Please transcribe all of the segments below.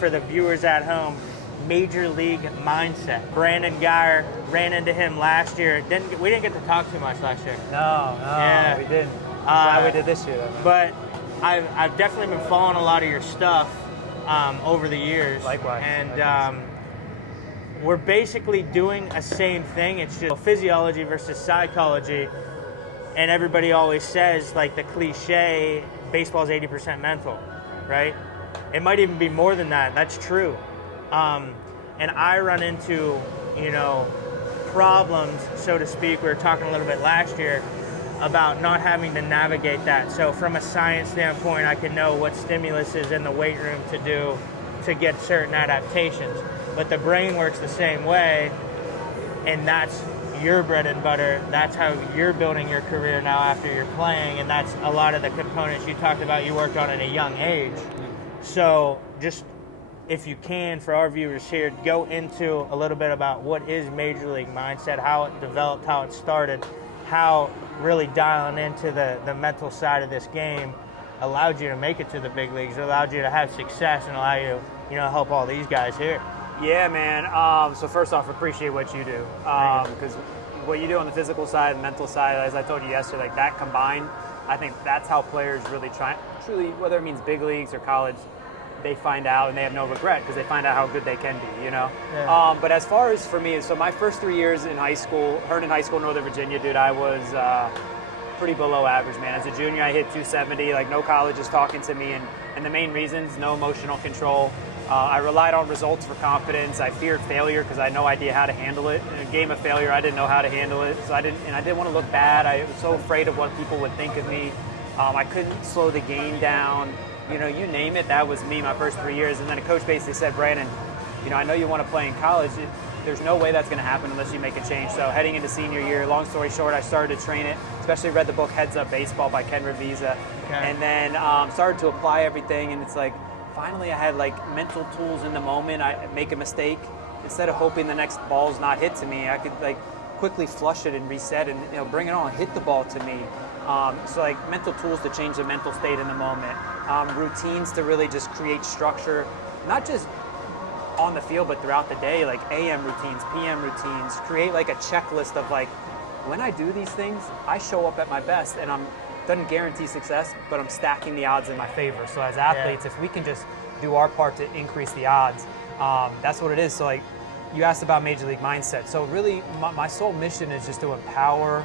For the viewers at home, Major League mindset. Brandon Geyer, ran into him last year. We didn't get to talk too much last year. No, we didn't. Glad we did this year, though, man. But I've definitely been following a lot of your stuff over the years. Likewise. And we're basically doing the same thing. It's just physiology versus psychology. And everybody always says, like the cliche, baseball is 80% mental, right? It might even be more than that. That's true. And I run into, problems, so to speak. We were talking a little bit last year about not having to navigate that. So from a science standpoint, I can know what stimulus is in the weight room to do to get certain adaptations. But the brain works the same way, and that's your bread and butter. That's how you're building your career now after you're playing, and that's a lot of the components you talked about you worked on at a young age. So just, if you can, for our viewers here, go into a little bit about what is Major League mindset, how it developed, how it started, how really dialing into the mental side of this game allowed you to make it to the big leagues, allowed you to have success, and allow you to help all these guys here. Yeah, man. So first off, appreciate what you do, because what you do on the physical side, the mental side, as I told you yesterday, like that combined, I think that's how players really truly, whether it means big leagues or college, they find out and they have no regret because they find out how good they can be, Yeah. But as far as for me, so my first 3 years in high school, Herndon High School, Northern Virginia, dude, I was pretty below average, man. As a junior, I hit 270, like no colleges talking to me, and the main reasons, no emotional control. I relied on results for confidence. I feared failure because I had no idea how to handle it. In a game of failure, I didn't know how to handle it, so I didn't want to look bad. I was so afraid of what people would think of me. I couldn't slow the game down. You name it, that was me my first 3 years. And then a coach basically said, Brandon, I know you want to play in college. There's no way that's going to happen unless you make a change. So heading into senior year, long story short, I started to train it, especially read the book Heads Up Baseball by Ken Revisa. Okay. And then started to apply everything. And it's like, finally I had like mental tools in the moment. I make a mistake. Instead of hoping the next ball's not hit to me, I could like quickly flush it and reset and bring it on, hit the ball to me. So like mental tools to change the mental state in the moment. Routines to really just create structure, not just on the field, but throughout the day, like AM routines, PM routines, create like a checklist of like, when I do these things, I show up at my best, and doesn't guarantee success, but I'm stacking the odds in my favor. So as athletes, if we can just do our part to increase the odds, that's what it is. So like you asked about Major League mindset. So really my sole mission is just to empower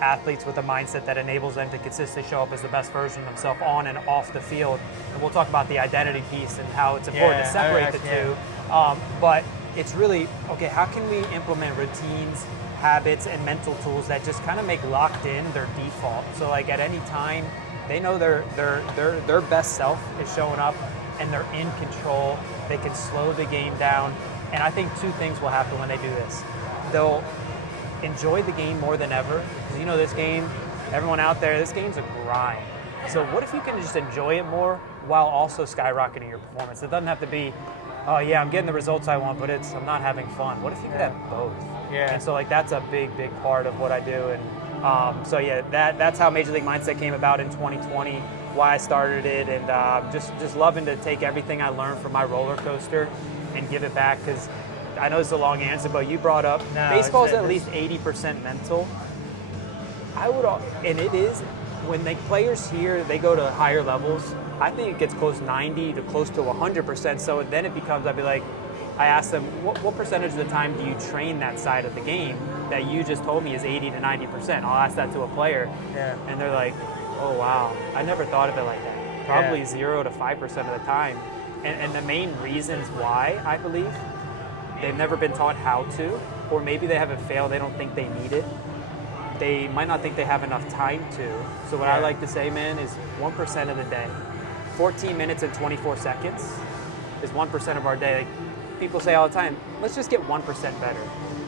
athletes with a mindset that enables them to consistently show up as the best version of themselves on and off the field. And we'll talk about the identity piece and how it's important to separate the two. But it's really, okay, how can we implement routines, habits, and mental tools that just kind of make locked in their default? So like at any time, they know their best self is showing up and they're in control. They can slow the game down. And I think two things will happen when they do this. They'll enjoy the game more than ever, because this game, everyone out there, this game's a grind. So what if you can just enjoy it more while also skyrocketing your performance? It doesn't have to be, oh yeah, I'm getting the results I want, but I'm not having fun. What if you could have both? Yeah. And so like that's a big part of what I do. And so yeah, that's how Major League Mindset came about in 2020, why I started it, and just loving to take everything I learned from my roller coaster and give it back, because I know it's a long answer, but you brought up baseball is at least 80% mental. And it is, when the players here, they go to higher levels, I think it gets close 90 to close to 100%. So then it becomes, I ask them, what percentage of the time do you train that side of the game that you just told me is 80 to 90%? I'll ask that to a player, and they're like, oh wow, I never thought of it like that. Probably 0 to 5% of the time. And the main reasons why, I believe, they've never been taught how to, or maybe they haven't failed, they don't think they need it. They might not think they have enough time to. So what I like to say, man, is 1% of the day. 14 minutes and 24 seconds is 1% of our day. Like, people say all the time, let's just get 1% better.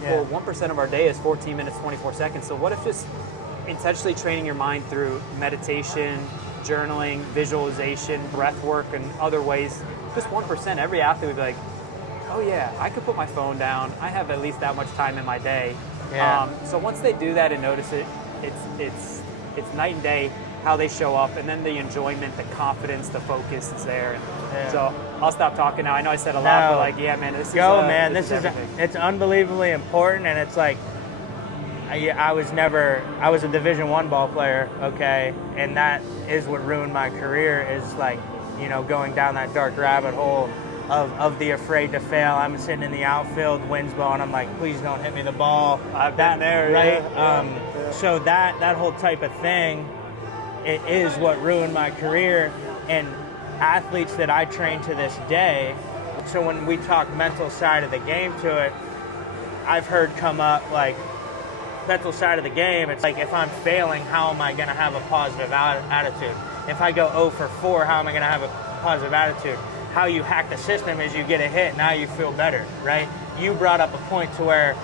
Well, 1% of our day is 14 minutes, 24 seconds. So what if just intentionally training your mind through meditation, journaling, visualization, breath work, and other ways, just 1%, every athlete would be like, oh yeah, I could put my phone down. I have at least that much time in my day. So once they do that and notice it, it's night and day how they show up, and then the enjoyment, the confidence, the focus is there. Yeah. So I'll stop talking now. I know I said a lot, but like, yeah, man, this is everything. It's unbelievably important, and it's like, I was a Division I ball player, okay, and that is what ruined my career, is like, you know, going down that dark rabbit hole of the afraid to fail. I'm sitting in the outfield, wind's blowing, I'm like, please don't hit me the ball. I've been there, right? Yeah. So that whole type of thing, it is what ruined my career. And athletes that I train to this day, so when we talk mental side of the game to it, I've heard come up like, mental side of the game, it's like, if I'm failing, how am I going to have a positive attitude? If I go 0 for 4, how am I going to have a positive attitude? How you hack the system is you get a hit, now you feel better, right? You brought up a point to where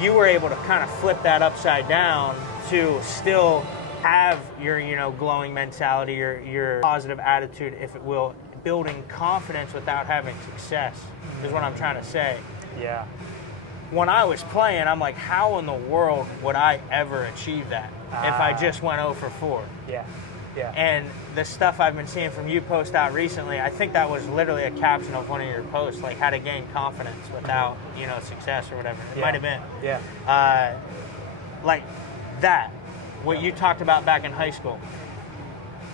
you were able to kind of flip that upside down to still have your, you know, glowing mentality, your positive attitude, if it will, building confidence without having success, is what I'm trying to say. Yeah. When I was playing, I'm like, how in the world would I ever achieve that if I just went 0 for 4? Yeah. Yeah. And the stuff I've been seeing from you post out recently, I think that was literally a caption of one of your posts, like how to gain confidence without, you know, success or whatever. It might have been. Yeah. Like that, what you talked about back in high school.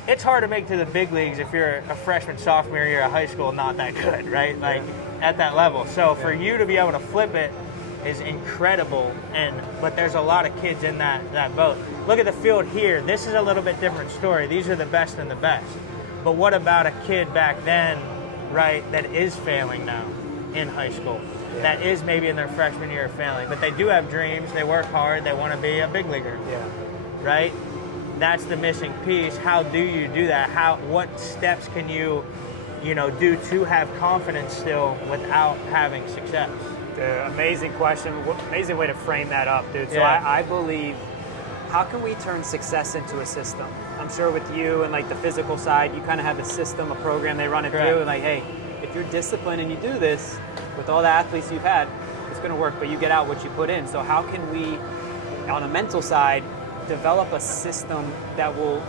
It's hard to make to the big leagues if you're a freshman, sophomore year of high school, not that good, right? Like at that level. So for you to be able to flip it is incredible, but there's a lot of kids in that boat. Look at the field here. This is a little bit different story. These are the best and the best. But what about a kid back then, right, that is failing now in high school? Yeah. That is maybe in their freshman year of failing, but they do have dreams, they work hard, they want to be a big leaguer. Yeah. Right? That's the missing piece. How do you do that? What steps can you do to have confidence still without having success? Dude, amazing question. Amazing way to frame that up, dude. So yeah. I believe, how can we turn success into a system? I'm sure with you and like the physical side, you kind of have a system, a program they run it Correct. through, and like, hey, if you're disciplined and you do this with all the athletes you've had, it's going to work, but you get out what you put in. So how can we, on a mental side, develop a system that will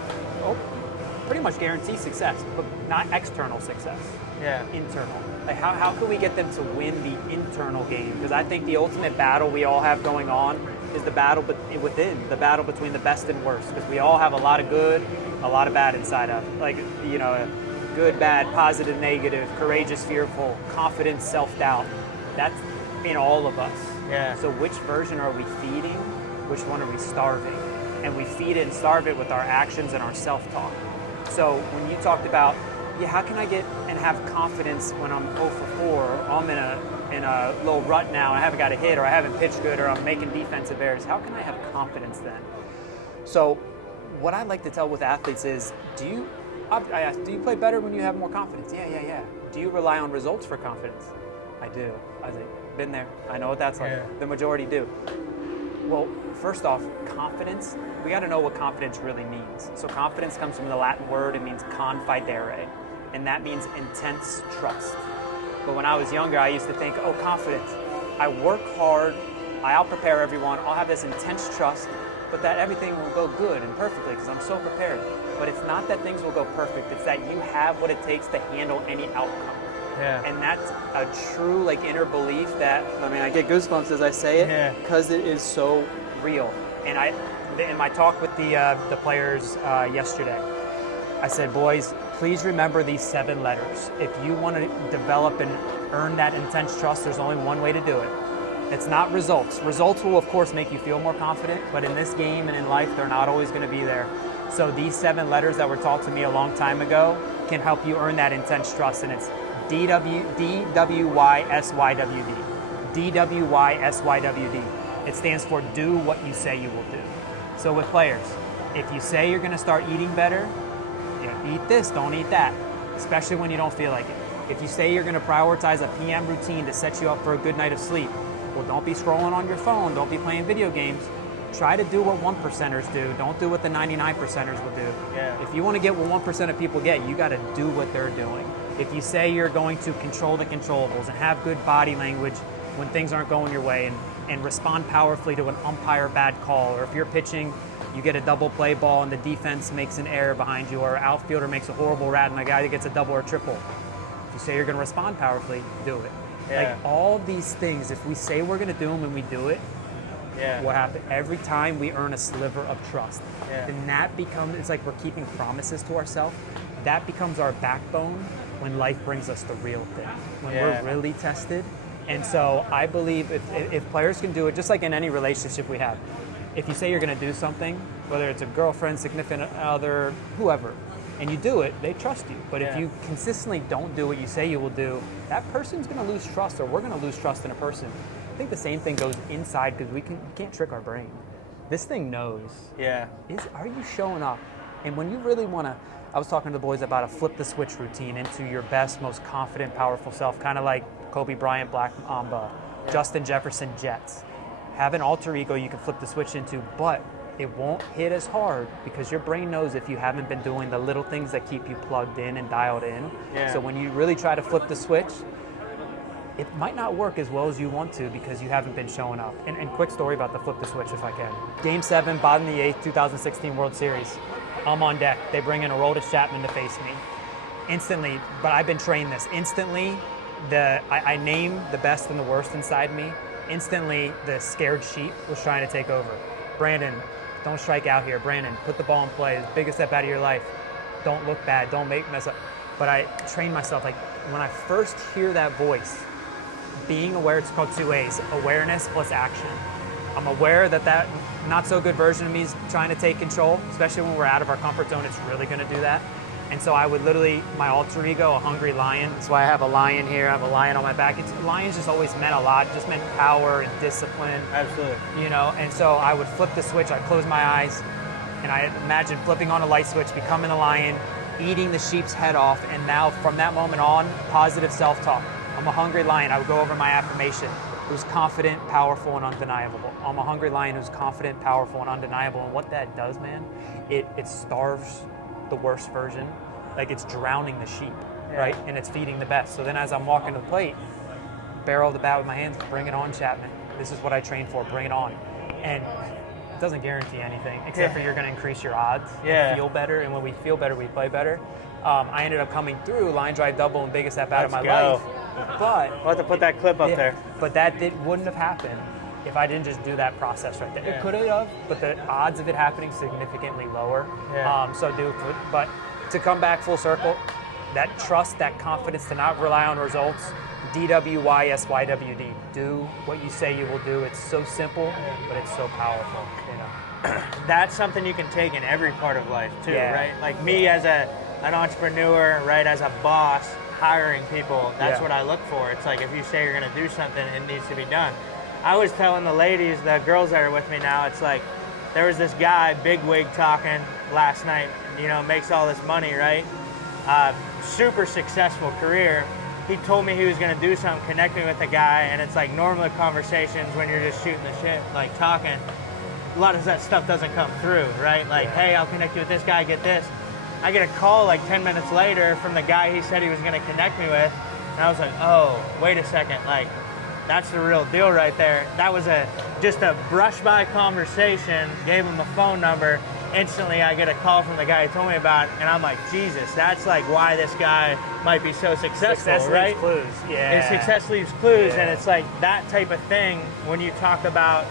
pretty much guarantee success, but not external success. Yeah. Internal. Like how can we get them to win the internal game? Because I think the ultimate battle we all have going on is the battle within, the battle between the best and worst. Because we all have a lot of good, a lot of bad inside of. Like, you know, good, bad, positive, negative, courageous, fearful, confidence, self-doubt. That's in all of us. Yeah. So which version are we feeding? Which one are we starving? And we feed it and starve it with our actions and our self-talk. So when you talked about, how can I get and have confidence when I'm 0 for 4, or I'm in a little rut now, and I haven't got a hit, or I haven't pitched good, or I'm making defensive errors? How can I have confidence then? So what I like to tell with athletes is, I ask, do you play better when you have more confidence? Yeah. Do you rely on results for confidence? I do. I was like, been there. I know what that's like. Yeah. The majority do. Well, first off, confidence, we got to know what confidence really means. So confidence comes from the Latin word, it means confidere, and that means intense trust. But when I was younger, I used to think, confidence. I work hard, I out-prepare everyone, I'll have this intense trust, but that everything will go good and perfectly because I'm so prepared. But it's not that things will go perfect, it's that you have what it takes to handle any outcome. Yeah. And that's a true inner belief that, I get goosebumps as I say it, because it is so real. And in my talk with the players yesterday, I said, boys, please remember these 7 letters. If you want to develop and earn that intense trust, there's only one way to do it. It's not results. Results will, of course, make you feel more confident, but in this game and in life, they're not always going to be there. So these 7 letters that were taught to me a long time ago can help you earn that intense trust, and it's DWYSYWD. DWYSYWD. It stands for do what you say you will do. So with players, if you say you're going to start eating better, eat this, don't eat that, especially when you don't feel like it. If you say you're going to prioritize a PM routine to set you up for a good night of sleep, well, don't be scrolling on your phone, don't be playing video games. Try to do what 1%ers do. Don't do what the 99%ers will do. Yeah. If you want to get what 1% of people get, you got to do what they're doing. If you say you're going to control the controllables and have good body language when things aren't going your way and respond powerfully to an umpire bad call, or if you're pitching, you get a double play ball and the defense makes an error behind you, or an outfielder makes a horrible rat and a guy that gets a double or triple. You say you're going to respond powerfully, do it. Yeah. Like all these things, if we say we're going to do them and we do it, what happens? Every time we earn a sliver of trust. Then that becomes, it's like we're keeping promises to ourselves. That becomes our backbone when life brings us the real thing, when we're really tested. And so I believe if players can do it, just like in any relationship we have, if you say you're going to do something, whether it's a girlfriend, significant other, whoever, and you do it, they trust you. But if you consistently don't do what you say you will do, that person's going to lose trust, or we're going to lose trust in a person. I think the same thing goes inside, because we can't trick our brain. This thing knows. Are you showing up? And when you really want to, I was talking to the boys about a flip the switch routine into your best, most confident, powerful self, kind of like Kobe Bryant, Black Mamba, Justin Jefferson, Jets. Have an alter ego you can flip the switch into, but it won't hit as hard because your brain knows if you haven't been doing the little things that keep you plugged in and dialed in. So when you really try to flip the switch, it might not work as well as you want to because you haven't been showing up. And quick story about the flip the switch, if I can. Game 7, bottom of the 8th, 2016 World Series. I'm on deck. They bring in Aroldis Chapman to face me. Instantly, but I've been trained this. Instantly, I name the best and the worst inside me. Instantly, the scared sheep was trying to take over. Brandon, don't strike out here. Brandon, put the ball in play. It's the biggest step out of your life. Don't look bad. Don't mess up. But I trained myself, like when I first hear that voice, being aware, it's called 2 A's, awareness plus action. I'm aware that not so good version of me is trying to take control, especially when we're out of our comfort zone, it's really gonna do that. And so I would literally, my alter ego, a hungry lion, that's why I have a lion here, I have a lion on my back. Lions just always meant a lot, just meant power and discipline. Absolutely. You know, and so I would flip the switch, I'd close my eyes, and I imagine flipping on a light switch, becoming a lion, eating the sheep's head off, and now from that moment on, positive self-talk. I'm a hungry lion. I would go over my affirmation. It was confident, powerful, and undeniable. I'm a hungry lion who's confident, powerful, and undeniable. And what that does, man, it starves the worst version. Like it's drowning the sheep, right? And it's feeding the best. So then as I'm walking to the plate, barrel the bat with my hands, bring it on, Chapman. This is what I trained for, bring it on. And it doesn't guarantee anything, except for you're gonna increase your odds and feel better. And when we feel better, we play better. I ended up coming through, line drive double and biggest at bat of my life. But we'll have to put that clip up there. But wouldn't have happened if I didn't just do that process right there. It could have, but the odds of it happening significantly lower. But to come back full circle, that trust, that confidence to not rely on results, DWYSYWD. Do what you say you will do. It's so simple, but it's so powerful. You know, that's something you can take in every part of life too, right? Like me as an entrepreneur, right, as a boss, hiring people, that's what I look for. It's like if you say you're going to do something, it needs to be done. I was telling the ladies, the girls that are with me now, it's like there was this guy, bigwig, talking last night, you know, makes all this money, right? Super successful career. He told me he was going to do something, connect me with a guy, and it's like normal conversations when you're just shooting the shit, like talking. A lot of that stuff doesn't come through, right? Like, hey, I'll connect you with this guy, get this. I get a call like 10 minutes later from the guy he said he was going to connect me with, and I was like, oh, wait a second, like, that's the real deal right there. That was just a brush-by conversation, gave him a phone number. Instantly, I get a call from the guy he told me about, and I'm like, Jesus, that's like why this guy might be so successful, success right? Leaves clues. Yeah. Success leaves clues, and it's like that type of thing when you talk about,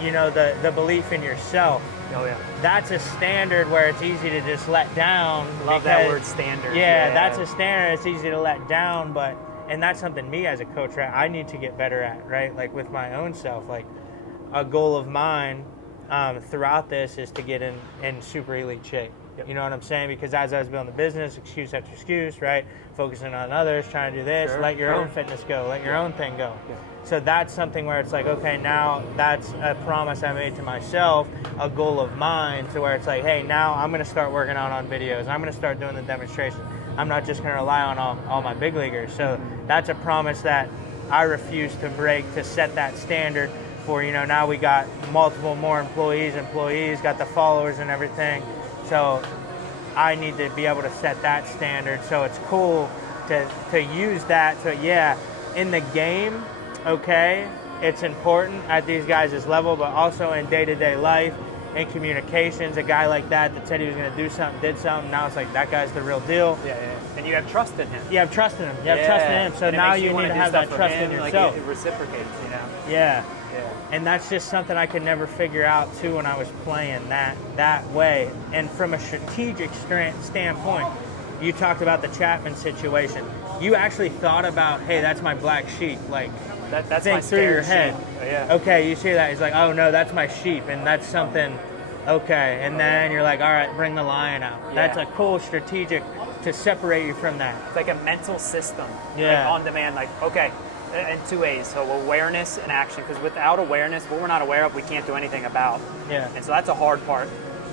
you know, the belief in yourself. Oh, yeah. That's a standard where it's easy to just let down. Love that word, standard. Yeah, that's a standard. It's easy to let down, and that's something me as a coach, right, I need to get better at, right? Like with my own self, like a goal of mine throughout this is to get in super elite shape. You know what I'm saying? Because as I was building the business, excuse after excuse, right? Focusing on others, trying to do this, let your own fitness go, let your own thing go. So that's something where it's like, okay, now that's a promise I made to myself, a goal of mine, to where it's like, hey, now I'm going to start working on videos. I'm going to start doing the demonstrations. I'm not just going to rely on all my big leaguers. So that's a promise that I refuse to break, to set that standard for, you know, now we got multiple more employees, got the followers and everything. So I need to be able to set that standard. So it's cool to use that to, in the game, okay, it's important at these guys' level, but also in day-to-day life, in communications, a guy like that said he was going to do something, did something, now it's like, that guy's the real deal. And you have trust in him. You have trust in him. You have trust in him. So now you need to have that trust in yourself. Like it reciprocates, you know? Yeah. Yeah. And that's just something I could never figure out too when I was playing that way. And from a strategic standpoint, you talked about the Chapman situation. You actually thought about, hey, that's my black sheep. Like, that's think my through your head. Yeah. Okay, you see that? It's like, oh no, that's my sheep, and that's something. Okay, and then you're like, all right, bring the lion out. Yeah. That's a cool strategic to separate you from that. It's like a mental system, Yeah. like on demand. Like, okay, in two ways. So awareness and action. Because without awareness, what we're not aware of, we can't do anything about. Yeah. And so that's a hard part.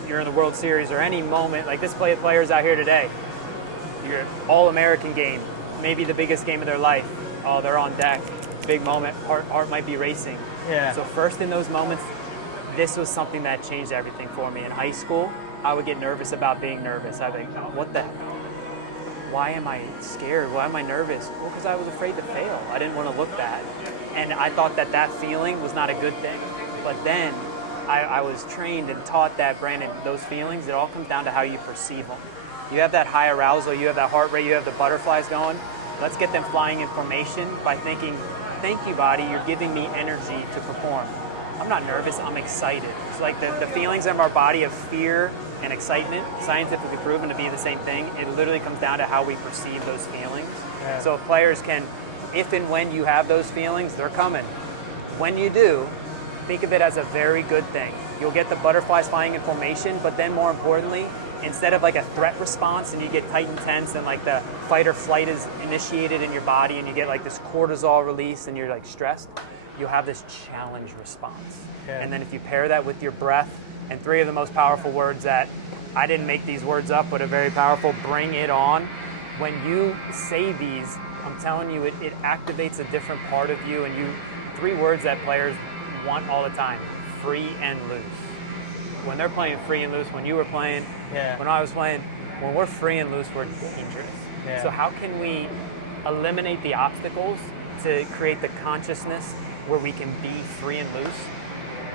You're in the World Series or any moment like this. Players out here today. Your All-American game, maybe the biggest game of their life. Oh, they're on deck. Big moment. Heart might be racing. Yeah. So first in those moments, this was something that changed everything for me. In high school, I would get nervous about being nervous. I'd be like, oh, what the? Why am I scared? Why am I nervous? Well, because I was afraid to fail. I didn't want to look bad. And I thought that feeling was not a good thing. But then I was trained and taught that, Brandon, those feelings, it all comes down to how you perceive them. You have that high arousal, you have that heart rate, you have the butterflies going. Let's get them flying in formation by thinking, thank you, body, you're giving me energy to perform. I'm not nervous, I'm excited. It's like the feelings of our body of fear and excitement, scientifically proven to be the same thing. It literally comes down to how we perceive those feelings. Yeah. So if players can, if and when you have those feelings, they're coming. When you do, think of it as a very good thing. You'll get the butterflies flying in formation, but then more importantly, instead of like a threat response and you get tight and tense and like the fight or flight is initiated in your body and you get like this cortisol release and you're like stressed, you'll have this challenge response. Yeah. And then if you pair that with your breath, and three of the most powerful words that I didn't make these words up, but are very powerful, bring it on. When you say these, I'm telling you, it activates a different part of you. And three words that players want all the time: free and loose. When they're playing free and loose, when you were playing, when I was playing, when we're free and loose, we're dangerous. Yeah. So how can we eliminate the obstacles to create the consciousness where we can be free and loose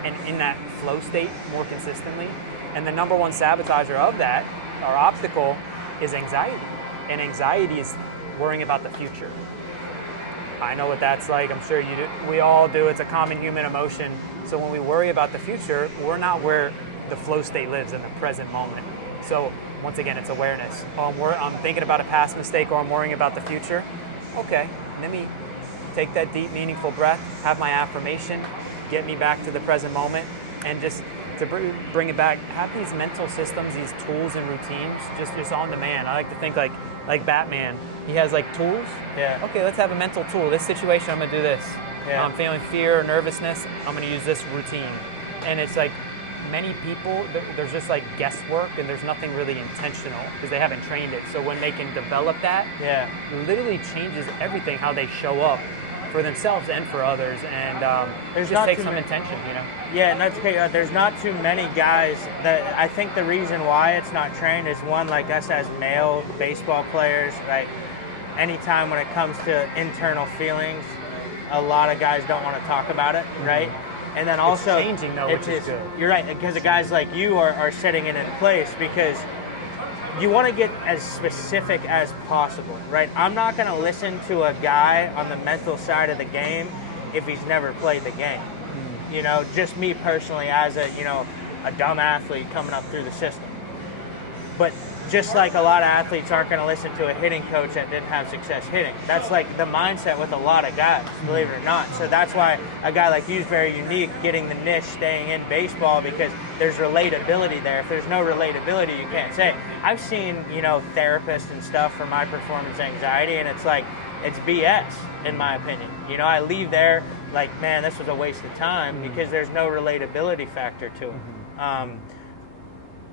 and in that flow state more consistently? And the number one sabotager of that, our obstacle, is anxiety. And anxiety is worrying about the future. I know what that's like. I'm sure you do. We all do. It's a common human emotion. So when we worry about the future, we're not where the flow state lives in the present moment. So once again, it's awareness. Oh, I'm thinking about a past mistake, or I'm worrying about the future. Okay, let me take that deep, meaningful breath, have my affirmation, get me back to the present moment, and just to bring it back, have these mental systems, these tools and routines, just on demand. I like to think like Batman. He has like tools. Yeah. Okay, let's have a mental tool. This situation, I'm gonna do this. Yeah. I'm feeling fear or nervousness, I'm gonna use this routine. And it's like many people, there's just like guesswork and there's nothing really intentional because they haven't trained it. So when they can develop that, it literally changes everything, how they show up for themselves and for others, and just take some intention, you know. Yeah, and that's okay. There's not too many guys that I think the reason why it's not trained is one, like us as male baseball players, like anytime when it comes to internal feelings, a lot of guys don't want to talk about it, right? And then also, it's changing though, which is good. You're right, because the guys like you are setting it in place because you want to get as specific as possible, right? I'm not going to listen to a guy on the mental side of the game if he's never played the game. You know, just me personally as a dumb athlete coming up through the system. But just like a lot of athletes aren't going to listen to a hitting coach that didn't have success hitting. That's like the mindset with a lot of guys, believe it or not. So that's why a guy like you is very unique, getting the niche, staying in baseball, because there's relatability there. If there's no relatability, you can't say. I've seen, therapists and stuff for my performance anxiety, and it's like, it's BS, in my opinion. I leave there like, man, this was a waste of time because there's no relatability factor to it.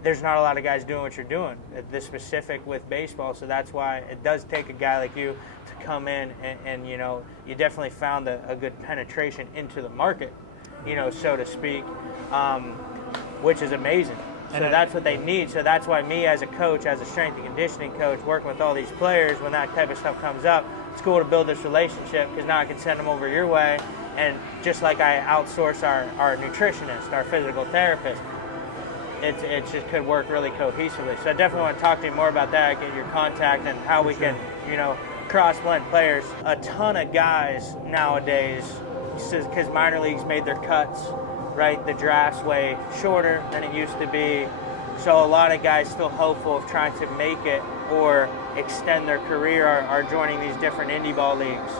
There's not a lot of guys doing what you're doing, this specific with baseball, so that's why it does take a guy like you to come in and you definitely found a good penetration into the market, so to speak, which is amazing. So that's what they need. So that's why me as a coach, as a strength and conditioning coach, working with all these players, when that type of stuff comes up, it's cool to build this relationship because now I can send them over your way. And just like I outsource our nutritionist, our physical therapist, it just could work really cohesively. So I definitely want to talk to you more about that, get your contact, and how we can, cross-blend players. A ton of guys nowadays, because minor leagues made their cuts, right? The draft's way shorter than it used to be. So a lot of guys still hopeful of trying to make it or extend their career are joining these different indie ball leagues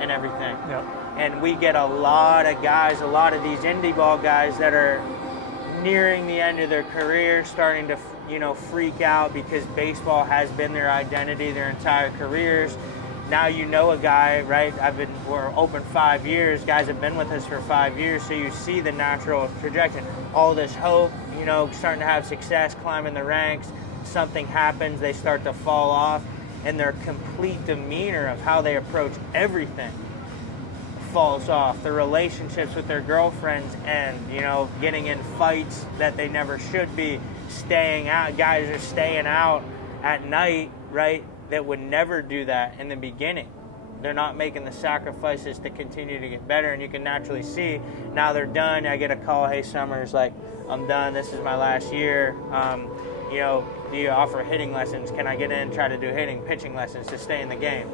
and everything. Yep. And we get a lot of guys, a lot of these indie ball guys that are nearing the end of their career, starting to, freak out because baseball has been their identity their entire careers. Now a guy, right? We're open 5 years. Guys have been with us for 5 years, so you see the natural trajectory. All this hope, starting to have success, climbing the ranks. Something happens, they start to fall off, and their complete demeanor of how they approach everything falls off. Their relationships with their girlfriends and, getting in fights that they never should be, staying out. Guys are staying out at night, right? That would never do that in the beginning. They're not making the sacrifices to continue to get better, and you can naturally see now they're done. I get a call, hey, Summers, I'm done. This is my last year. Do you offer hitting lessons? Can I get in and try to do pitching lessons to stay in the game?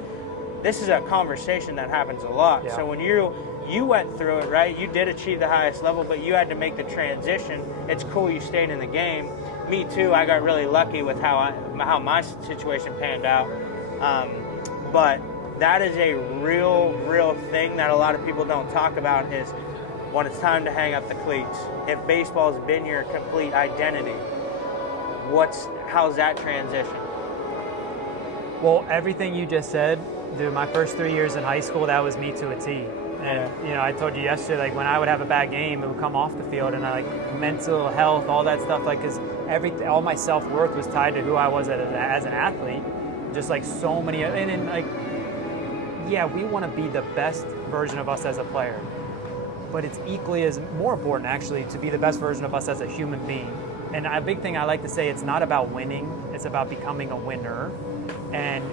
This is a conversation that happens a lot. Yeah. So when you went through it, right, you did achieve the highest level, but you had to make the transition. It's cool you stayed in the game. Me too, I got really lucky with how my situation panned out. But that is a real thing that a lot of people don't talk about is when it's time to hang up the cleats. If baseball's been your complete identity, how's that transition? Well, everything you just said, dude, my first 3 years in high school, that was me to a T. And, I told you yesterday, when I would have a bad game, it would come off the field, and mental health, all that stuff, because all my self-worth was tied to who I was as an athlete. Just so many, we want to be the best version of us as a player. But it's equally as more important, actually, to be the best version of us as a human being. And a big thing I like to say, it's not about winning, it's about becoming a winner. And,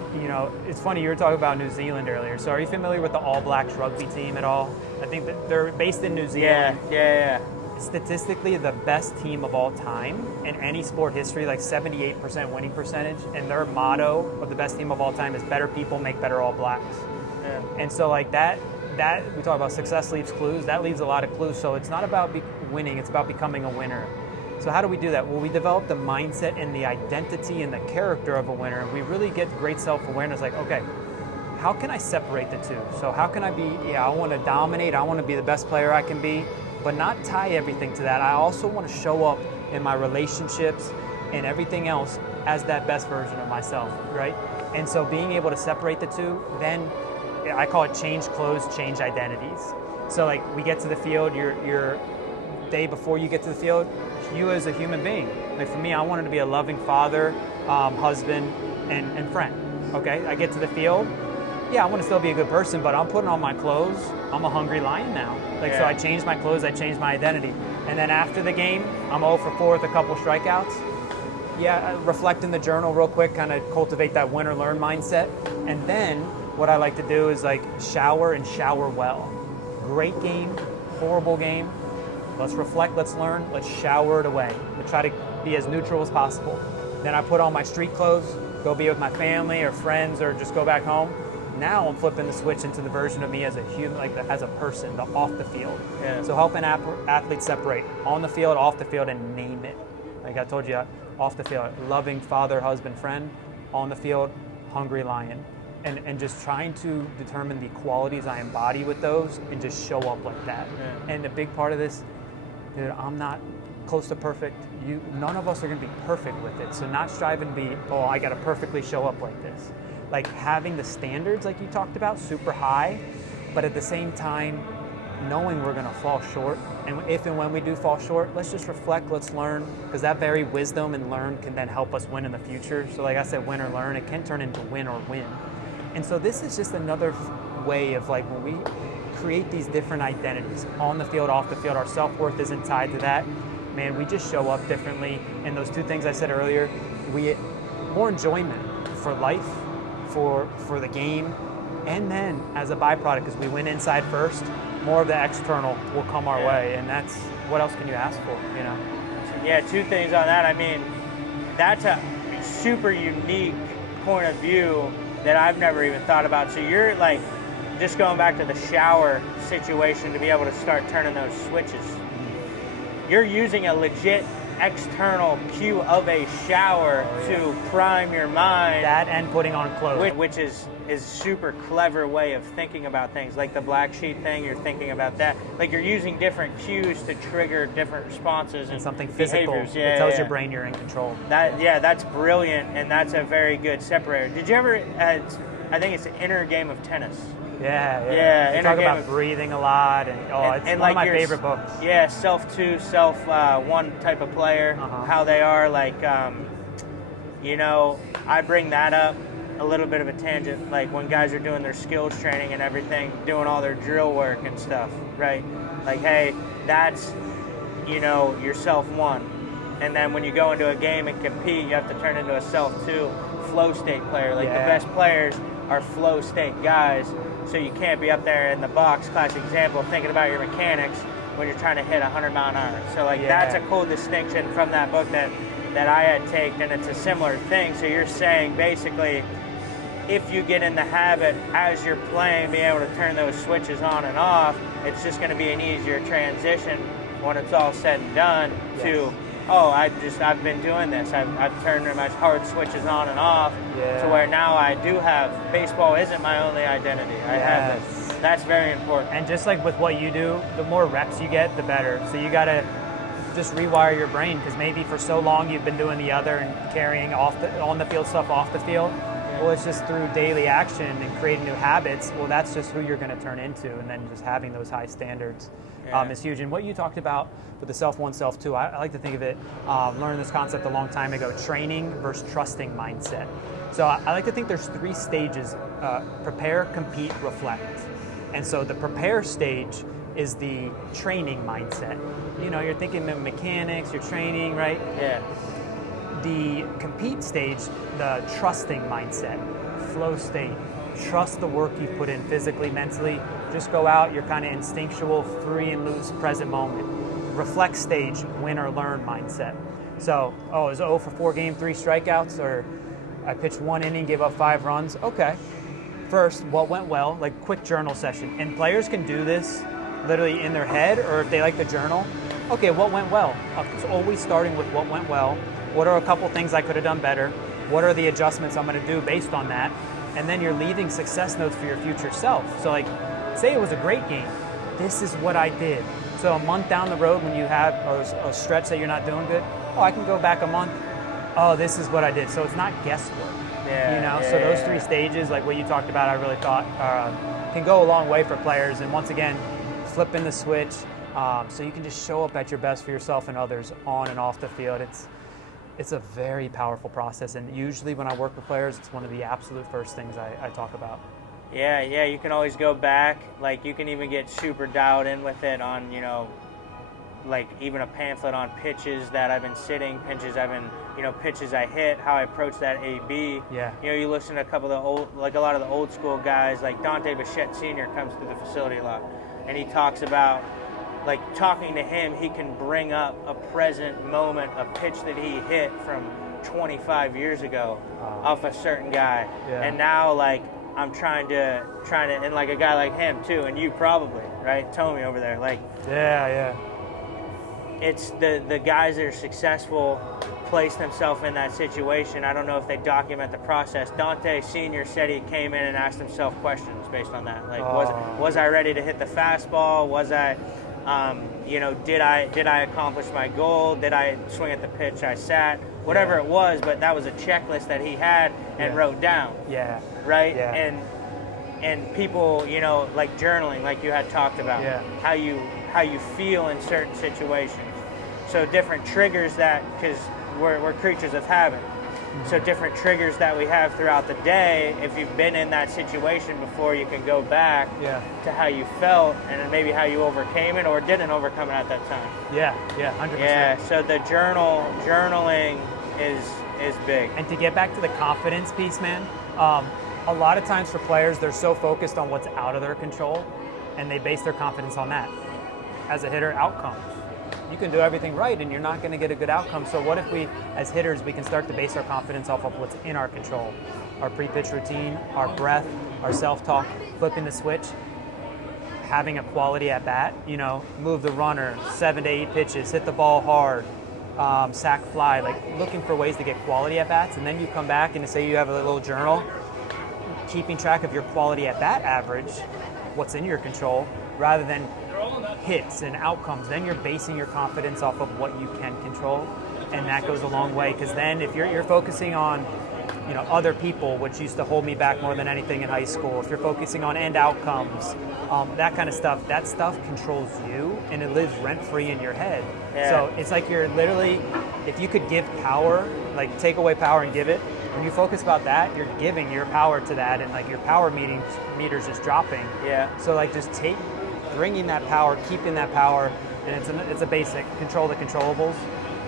it's funny, you were talking about New Zealand earlier. So are you familiar with the All Blacks rugby team at all? I think that they're based in New Zealand. Yeah. Statistically, the best team of all time in any sport history, 78% winning percentage. And their motto of the best team of all time is better people make better All Blacks. Yeah. And so that we talk about success leaves clues. That leaves a lot of clues. So it's not about winning, it's about becoming a winner. So how do we do that? Well, we develop the mindset and the identity and the character of a winner. And we really get great self-awareness, okay, how can I separate the two? So how can I be, I want to dominate, I want to be the best player I can be, but not tie everything to that. I also want to show up in my relationships and everything else as that best version of myself, right? And so being able to separate the two, then I call it change clothes, change identities. So we get to the field, your day before you get to the field, you as a human being. For me, I wanted to be a loving father, husband, and friend. Okay, I get to the field. Yeah, I want to still be a good person, but I'm putting on my clothes. I'm a hungry lion now. So I changed my clothes, I changed my identity. And then after the game, I'm 0 for 4 with a couple strikeouts. Yeah, reflect in the journal real quick, kind of cultivate that win or learn mindset. And then what I like to do is shower and shower well. Great game, horrible game. Let's reflect, let's learn, let's shower it away. Let's try to be as neutral as possible. Then I put on my street clothes, go be with my family or friends or just go back home. Now I'm flipping the switch into the version of me as a human, as a person, off the field. Yeah. So helping athletes separate on the field, off the field, and name it. Like I told you, off the field, loving father, husband, friend. On the field, hungry lion. And just trying to determine the qualities I embody with those and just show up like that. Yeah. And the big part of this, dude, I'm not close to perfect. None of us are going to be perfect with it. So not striving to be, I got to perfectly show up like this. Having the standards, like you talked about, super high, but at the same time, knowing we're going to fall short. And if and when we do fall short, let's just reflect, let's learn, because that very wisdom and learn can then help us win in the future. So like I said, win or learn, it can turn into win or win. And so this is just another way of when we create these different identities on the field, off the field, our self-worth isn't tied to that. Man, we just show up differently. And those two things I said earlier, we more enjoyment for life, for the game, and then as a byproduct, because we win inside first, more of the external will come our way, and that's what else can you ask for, Yeah, two things on that. I mean, that's a super unique point of view that I've never even thought about. So you're like, just going back to the shower situation to be able to start turning those switches. You're using a legit external cue of a shower to prime your mind. That and putting on clothes. Which is super clever way of thinking about things. Like the black sheet thing, you're thinking about that. Like you're using different cues to trigger different responses and something physical. behaviors. It tells your brain you're in control. That's brilliant, and that's a very good separator. Did you ever, I think it's the inner game of tennis. Yeah. You talk about breathing a lot, and it's one like of my favorite books. Yeah, self 2, self 1 type of player, how they are. Like, I bring that up, a little bit of a tangent, like when guys are doing their skills training and everything, doing all their drill work and stuff, right? Like, hey, that's, your self 1. And then when you go into a game and compete, you have to turn into a self 2 flow state player. Like the best players are flow state guys. So you can't be up there in the box, classic example, thinking about your mechanics when you're trying to hit 100 mile an hour. So that's a cool distinction from that book that I had taken, and it's a similar thing. So you're saying basically, if you get in the habit as you're playing, being able to turn those switches on and off, it's just going to be an easier transition when it's all said and done to, I've been doing this. I've turned my hard switches on and off to where now I do have, baseball isn't my only identity. I have this. That's very important. And just like with what you do, the more reps you get, the better. So you got to just rewire your brain, because maybe for so long you've been doing the other and carrying on the field stuff off the field. Well, it's just through daily action and creating new habits. Well, that's just who you're going to turn into, and then just having those high standards is huge. And what you talked about with the self 1, self 2, I like to think of it, learned this concept a long time ago, training versus trusting mindset. So I like to think there's 3 stages, prepare, compete, reflect. And so the prepare stage is the training mindset. You're thinking the mechanics, you're training, right? Yeah. The compete stage, the trusting mindset, flow state, trust the work you've put in physically, mentally. Just go out, you're kind of instinctual, free and loose, present moment. Reflect stage, win or learn mindset. So, it was 0 for 4 game, 3 strikeouts, or I pitched 1 inning, gave up 5 runs. Okay. First, what went well, like quick journal session. And players can do this literally in their head, or if they like the journal. Okay, what went well? It's always starting with what went well. What are a couple things I could have done better? What are the adjustments I'm going to do based on that? And then you're leaving success notes for your future self. So like, say it was a great game. This is what I did. So a month down the road when you have a stretch that you're not doing good, I can go back a month. This is what I did. So it's not guesswork. So those 3 stages, like what you talked about, I really thought can go a long way for players. And once again, flipping the switch so you can just show up at your best for yourself and others on and off the field. It's a very powerful process, and usually when I work with players, it's one of the absolute first things I talk about. Yeah, you can always go back. Like, you can even get super dialed in with it on, like even a pamphlet on pitches that I've been sitting, pitches I've been, pitches I hit, how I approach that AB. Yeah. You listen to a lot of the old school guys, like Dante Bichette Sr. comes to the facility a lot, and he talks about, like, talking to him, he can bring up a present moment, a pitch that he hit from 25 years ago off a certain guy. Yeah. And now, like, I'm trying to, and like a guy like him too, and you probably, right? Tommy over there, like. Yeah. It's the guys that are successful place themselves in that situation. I don't know if they document the process. Dante Sr. said he came in and asked himself questions based on that. Like, was I ready to hit the fastball? Was I, did I accomplish my goal? Did I swing at the pitch I sat? Whatever it was, but that was a checklist that he had and wrote down. Yeah. Right? Yeah. And people, like journaling, like you had talked about, how you feel in certain situations. So different triggers that, because we're creatures of habit. So different triggers that we have throughout the day, if you've been in that situation before, you can go back to how you felt and then maybe how you overcame it or didn't overcome it at that time. Yeah, 100%. Yeah, so the journaling is big. And to get back to the confidence piece, man, a lot of times for players, they're so focused on what's out of their control, and they base their confidence on that. As a hitter, outcomes. you can do everything right and you're not going to get a good outcome. So what if we, as hitters, we can start to base our confidence off of what's in our control? Our pre-pitch routine, our breath, our self-talk, flipping the switch, having a quality at bat, move the runner, 7 to 8 pitches, hit the ball hard, sack fly, like looking for ways to get quality at bats. And then you come back and say you have a little journal, keeping track of your quality at bat average, what's in your control, rather than hits and outcomes. Then you're basing your confidence off of what you can control, and that goes a long way. Because then if you're focusing on other people, which used to hold me back more than anything in high school, if you're focusing on end outcomes, that kind of stuff, that stuff controls you and it lives rent-free in your head. Yeah. So it's like you're literally, if you could give power, like take away power and give it, when you focus about that, you're giving your power to that, and like your power meter's just dropping. Yeah. So like just bringing that power, keeping that power, and it's a basic control the controllables.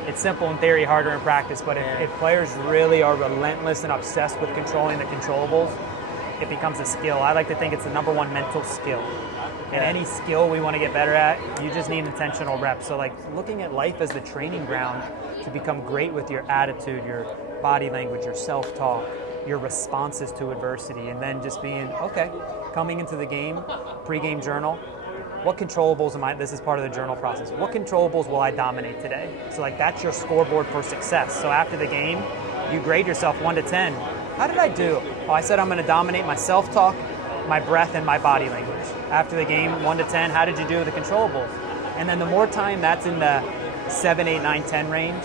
It's simple in theory, harder in practice, but if players really are relentless and obsessed with controlling the controllables, it becomes a skill. I like to think it's the number one mental skill. And any skill we want to get better at, you just need intentional reps. So like looking at life as the training ground to become great with your attitude, your body language, your self-talk, your responses to adversity, and then just being, okay, coming into the game, pre-game journal, what controllables this is part of the journal process, what controllables will I dominate today? So like that's your scoreboard for success. So after the game, you grade yourself 1 to 10. How did I do? Oh, I said I'm going to dominate my self-talk, my breath, and my body language. After the game, 1 to 10, how did you do with the controllables? And then the more time that's in the 7, 8, 9, 10 range,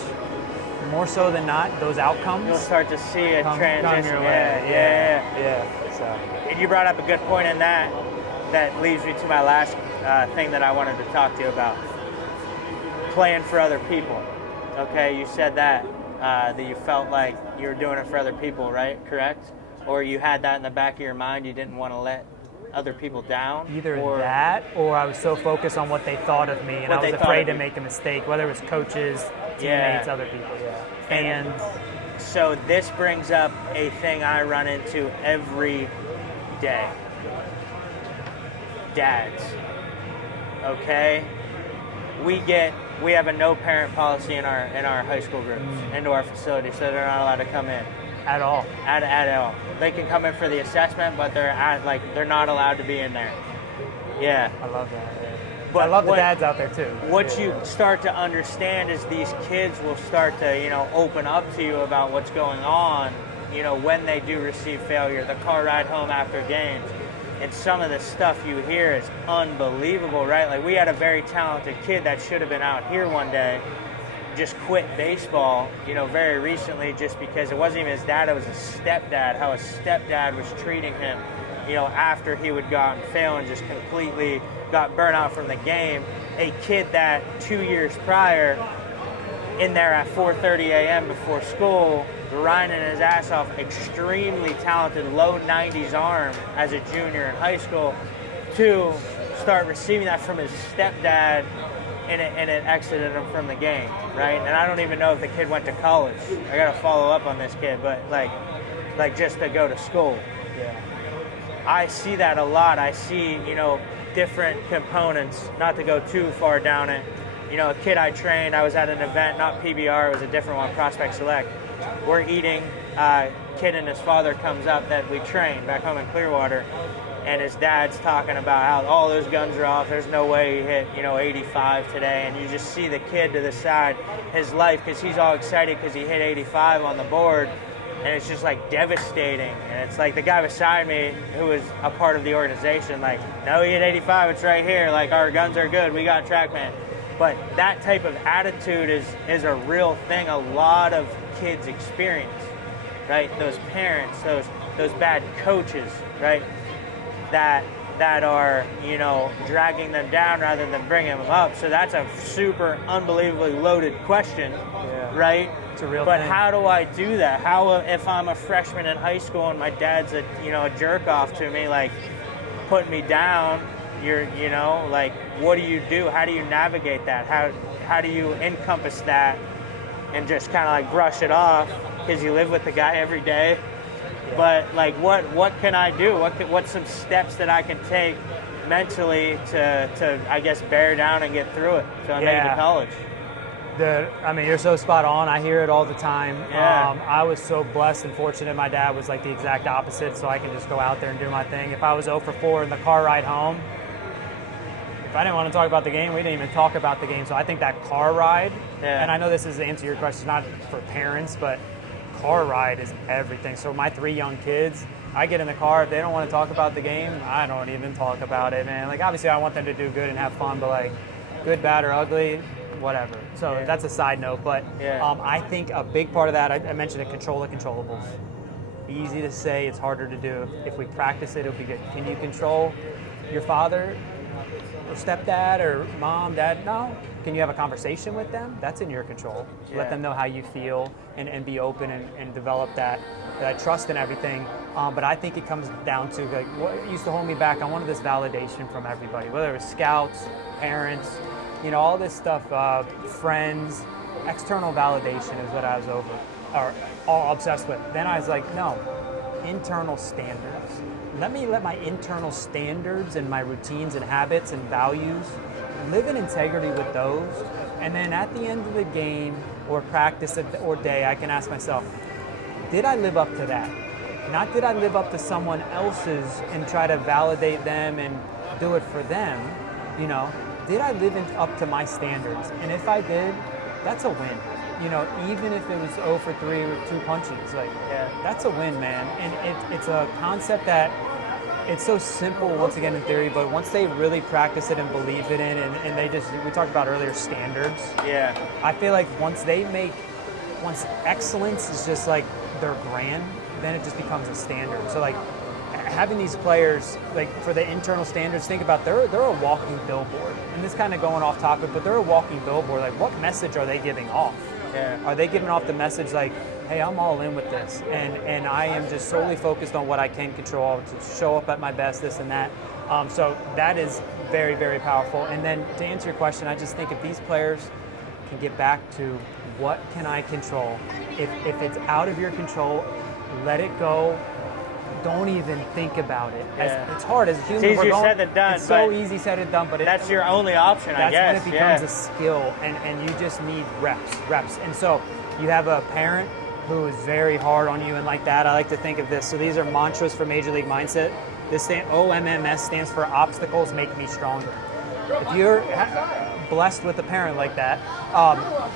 more so than not, those outcomes, you'll start to see a transition. Your way. Yeah. So. And you brought up a good point in that leads me to my last thing that I wanted to talk to you about. Playing for other people. Okay, you said that you felt like you were doing it for other people, right? Correct? Or you had that in the back of your mind, you didn't want to let other people down? Either that, or I was so focused on what they thought of me, and I was afraid to make a mistake, whether it was coaches, teammates, other people, And so this brings up a thing I run into every day. Dads. Okay? We have a no parent policy in our high school groups, into our facility, so they're not allowed to come in. At all. At all. They can come in for the assessment, but they're not allowed to be in there. Yeah. I love that. Yeah. But I love the dads out there too. What you start to understand is these kids will start to, open up to you about what's going on, when they do receive failure, the car ride home after games. And some of the stuff you hear is unbelievable, right? Like we had a very talented kid that should have been out here one day, just quit baseball, very recently, just because it wasn't even his dad, it was his stepdad, how his stepdad was treating him, after he would go out and fail and just completely got burnt out from the game. A kid that 2 years prior, in there at 4:30 a.m. before school, grinding his ass off, extremely talented, low 90s arm as a junior in high school, to start receiving that from his stepdad, and it exited him from the game, right? And I don't even know if the kid went to college. I got to follow up on this kid, but like just to go to school. Yeah. I see that a lot. I see, different components, not to go too far down it. A kid I trained, I was at an event, not PBR, it was a different one, Prospect Select. We're eating, kid and his father comes up that we trained back home in Clearwater, and his dad's talking about how all those guns are off, there's no way he hit, 85 today, and you just see the kid to the side, his life, because he's all excited because he hit 85 on the board, and it's just like devastating. And it's like the guy beside me who was a part of the organization, like, no, he hit 85, it's right here, like our guns are good, we got TrackMan. But that type of attitude is a real thing a lot of kids experience, right? Those parents, those bad coaches, right? That are, dragging them down rather than bringing them up. So that's a super unbelievably loaded question, right? It's a real But thing. how do I do that? How, if I'm a freshman in high school and my dad's a jerk off to me, like putting me down, like, what do you do? How do you navigate that? How do you encompass that and just kind of like brush it off because you live with the guy every day? Yeah. But like, what can I do? What's some steps that I can take mentally to I guess bear down and get through it so I make it to college. I mean, you're so spot on. I hear it all the time. Yeah. I was so blessed and fortunate. My dad was like the exact opposite, so I can just go out there and do my thing. If I was 0 for 4 in the car ride home, if I didn't want to talk about the game, we didn't even talk about the game. So I think that car ride, and I know this is to answer your question, not for parents, but car ride is everything. So my 3 young kids, I get in the car, if they don't want to talk about the game, I don't even talk about it, man. Like, obviously I want them to do good and have fun, but like, good, bad, or ugly, whatever. So that's a side note, but I think a big part of that, I mentioned it, control the controllables. Easy to say, it's harder to do. If we practice it, it'll be good. Can you control your father or stepdad or mom, dad? No. Can you have a conversation with them? That's in your control. Let them know how you feel and be open and develop that trust and everything. But I think it comes down to like what used to hold me back. I wanted this validation from everybody, whether it was scouts, parents, you know, all this stuff, friends, external validation is what I was all obsessed with. Then I was like, no, internal standards. Let my internal standards and my routines and habits and values live in integrity with those. And then at the end of the game or practice or day, I can ask myself, did I live up to that? Not did I live up to someone else's and try to validate them and do it for them, you know? Did I live up to my standards? And if I did, that's a win. You know, even if it was 0 for 3 or 2 punches, like, that's a win, man. And it's a concept that it's so simple, once again, in theory, but once they really practice it and believe it in, and they just, we talked about earlier, standards. Yeah. I feel like once excellence is just like their brand, then it just becomes a standard. So like, having these players, like for the internal standards, think about they're a walking billboard. And this kind of going off topic, but they're a walking billboard. Like, what message are they giving off? Yeah. Are they giving off the message like, hey, I'm all in with this, and I am just solely focused on what I can control, to show up at my best, this and that. So that is very, very powerful. And then to answer your question, I just think if these players can get back to what can I control, if it's out of your control, let it go. Don't even think about it. It's hard as a human. It's easier said than done. It's so easy said and done, but that's your only option, I guess. That's when it becomes a skill, and you just need reps. And so you have a parent who is very hard on you and like that. I like to think of this. So these are mantras for Major League Mindset. This OMMS stands for obstacles make me stronger. If you're blessed with a parent like that,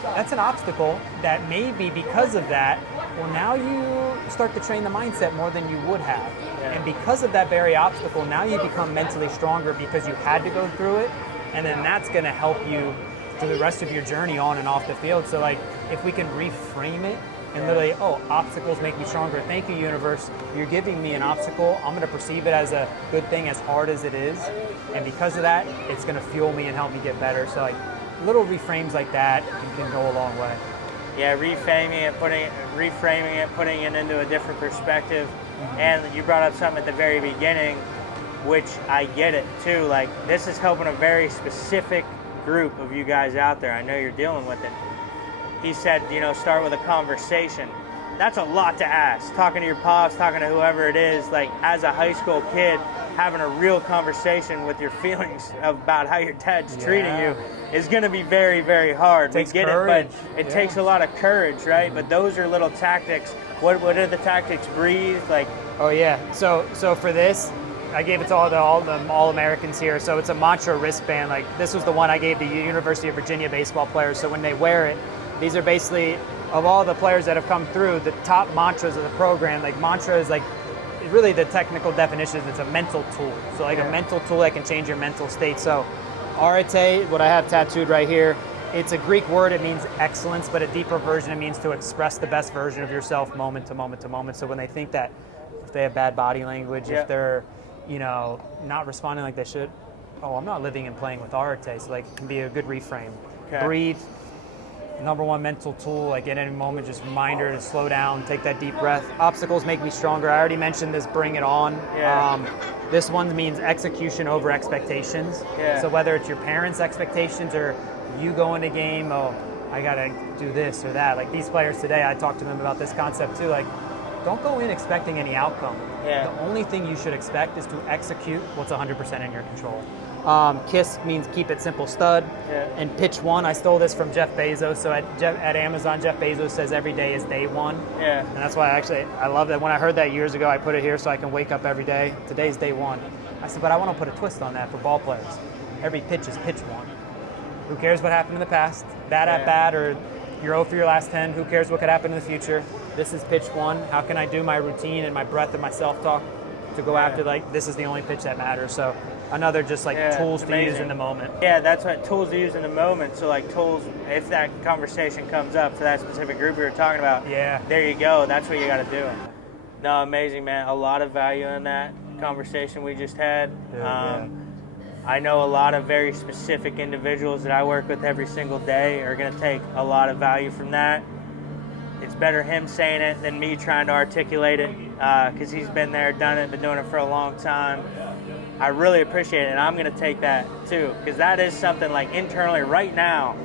that's an obstacle that maybe because of that, well, now you start to train the mindset more than you would have. Yeah. And because of that very obstacle, now you become mentally stronger because you had to go through it, and then that's going to help you through the rest of your journey on and off the field. So like, if we can reframe it and literally, obstacles make me stronger. Thank you, universe. You're giving me an obstacle. I'm going to perceive it as a good thing, as hard as it is. And because of that, it's going to fuel me and help me get better. So like, little reframes like that can go a long way. Yeah, reframing it, putting it into a different perspective. Mm-hmm. And you brought up something at the very beginning, which I get it too. Like, this is helping a very specific group of you guys out there. I know you're dealing with it. He said, start with a conversation. That's a lot to ask. Talking to your pops, talking to whoever it is, like as a high school kid, having a real conversation with your feelings about how your dad's treating you is going to be very, very hard. We get courage. it, but it takes a lot of courage, right? Mm-hmm. But those are little tactics. What are the tactics? Breathe, like. Oh yeah. So for this, I gave it to all the All-Americans here. So it's a mantra wristband. Like, this was the one I gave the University of Virginia baseball players. So when they wear it, these are basically, of all the players that have come through, the top mantras of the program. Like, mantra is like, really the technical definition is it's a mental tool. So like a mental tool that can change your mental state. So arete, what I have tattooed right here, it's a Greek word. It means excellence, but a deeper version, it means to express the best version of yourself moment to moment to moment. So when they think that if they have bad body language, if they're, not responding like they should, I'm not living and playing with arete. So like, it can be a good reframe. Okay. Breathe. Number one mental tool, like at any moment, just reminder to slow down, take that deep breath. Obstacles make me stronger. I already mentioned this, bring it on. This one means execution over expectations. So whether it's your parents' expectations or you go in a game, I gotta do this or that. Like these players today, I talked to them about this concept too. Like, don't go in expecting any outcome. Yeah. The only thing you should expect is to execute what's 100% in your control. KISS means keep it simple, stud. Yeah. And pitch one, I stole this from Jeff Bezos. So at Amazon, Jeff Bezos says every day is day one. Yeah. And that's why I love that. When I heard that years ago, I put it here so I can wake up every day. Today's day one. I said, but I want to put a twist on that for ball players. Every pitch is pitch one. Who cares what happened in the past? That at bat, or you're 0 for your last 10. Who cares what could happen in the future? This is pitch one. How can I do my routine and my breath and my self-talk to go after, like, this is the only pitch that matters. So another just like tools to use in the moment. Yeah, that's what tools to use in the moment. So like tools, if that conversation comes up for that specific group we were talking about, there you go. That's what you got to do. No, amazing, man. A lot of value in that conversation we just had. I know a lot of very specific individuals that I work with every single day are going to take a lot of value from that. It's better him saying it than me trying to articulate it, because he's been there, done it, been doing it for a long time. I really appreciate it, and I'm going to take that too, because that is something like internally right now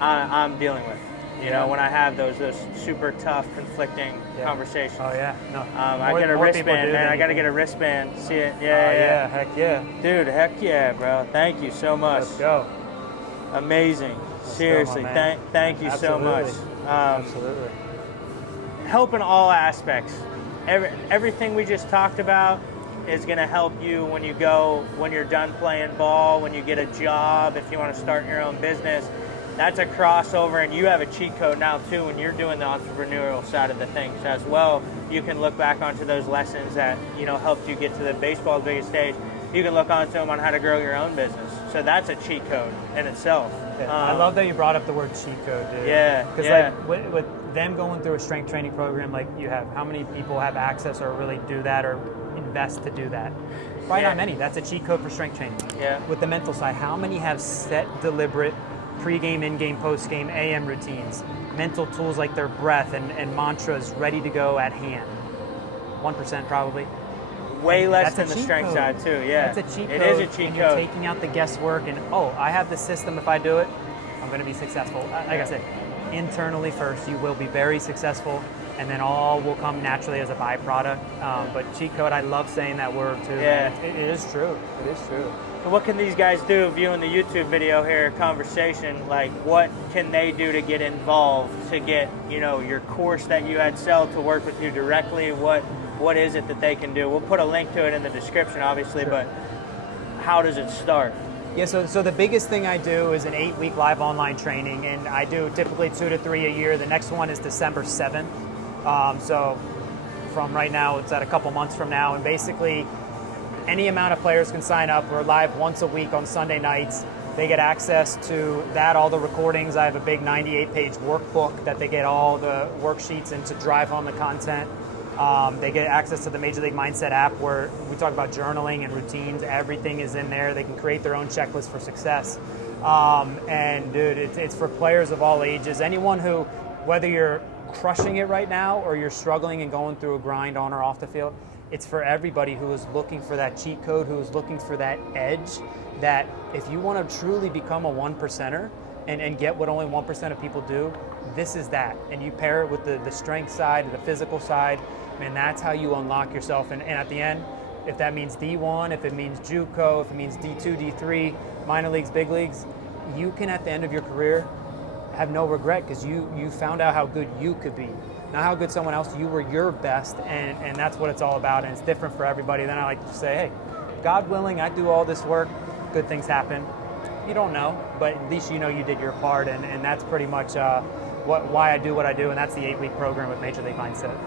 I'm dealing with. You know, when I have those super tough, conflicting conversations. Oh yeah, no. I get a wristband, man. I got to get a wristband. See it? Yeah. Heck yeah, dude. Heck yeah, bro. Thank you so much. Let's go. Amazing. Seriously, thank you so much. Absolutely. Helping all aspects. Everything we just talked about is going to help you when you're done playing ball, when you get a job, if you want to start your own business. That's a crossover, and you have a cheat code now too when you're doing the entrepreneurial side of the things as well. You can look back onto those lessons that helped you get to the baseball's biggest stage. You can look onto them on how to grow your own business. So that's a cheat code in itself. I love that you brought up the word cheat code, dude. Yeah. Because like with them going through a strength training program like you have, how many people have access or really do that or invest to do that? Probably not many. That's a cheat code for strength training. Yeah. With the mental side, how many have set, deliberate, pre-game, in-game, post-game, AM routines, mental tools like their breath and mantras ready to go at hand? 1% probably. Way less than the strength side too, yeah. That's a cheat code. It is a cheat code. You're taking out the guesswork and, I have the system. If I do it, I'm going to be successful. Like I said, internally first, you will be very successful, and then all will come naturally as a byproduct. But cheat code, I love saying that word too. Yeah. It is true. It is true. So what can these guys do viewing the YouTube video here, conversation? Like, what can they do to get involved, to get, your course that you had sell to work with you directly? What is it that they can do? We'll put a link to it in the description, obviously, but how does it start? Yeah, so the biggest thing I do is an 8-week live online training, and I do typically 2 to 3 a year. The next one is December 7th. So from right now, it's at a couple months from now, and basically any amount of players can sign up. We're live once a week on Sunday nights. They get access to that, all the recordings. I have a big 98-page workbook that they get all the worksheets and to drive home the content. They get access to the Major League Mindset app where we talk about journaling and routines. Everything is in there. They can create their own checklist for success. And dude, it's for players of all ages. Anyone who, whether you're crushing it right now or you're struggling and going through a grind on or off the field, it's for everybody who is looking for that cheat code, who is looking for that edge, that if you want to truly become a 1%er and get what only 1% of people do, this is that. And you pair it with the strength side, the physical side, and that's how you unlock yourself. And at the end, if that means D1, if it means JUCO, if it means D2, D3, minor leagues, big leagues, you can at the end of your career have no regret because you found out how good you could be. Not how good someone else, you were your best, and that's what it's all about, and it's different for everybody. Then I like to say, hey, God willing, I do all this work, good things happen. You don't know, but at least you know you did your part, and that's pretty much why I do what I do, and that's the 8-week program with Major League Mindset.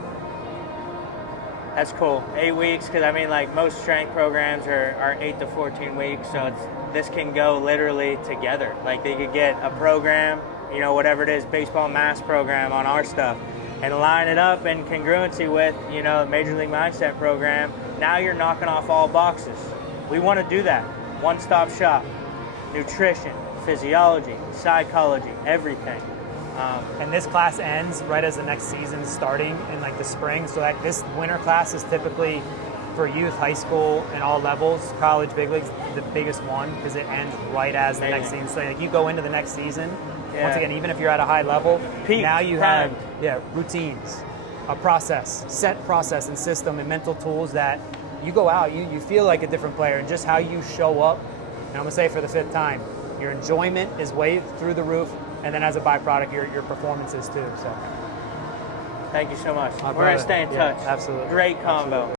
That's cool. 8 weeks, because most strength programs are 8 to 14 weeks, so this can go literally together. Like they could get a program, whatever it is, baseball mass program on our stuff, and line it up in congruency with, the Major League Mindset program. Now you're knocking off all boxes. We want to do that. One-stop shop. Nutrition, physiology, psychology, everything. And this class ends right as the next season is starting in the spring. So this winter class is typically for youth, high school, and all levels. College, big leagues, the biggest one because it ends right as the next season. So you go into the next season. Once again, even if you're at a high level, now you have routines. a process, set process and system and mental tools that you go out, you feel like a different player, and just how you show up. And I'm gonna say for the 5th time, your enjoyment is way through the roof, and then as a byproduct, your performance is too. So Thank you so much. My We're going to brother. stay in Yeah, touch. absolutely. Great combo. Absolutely.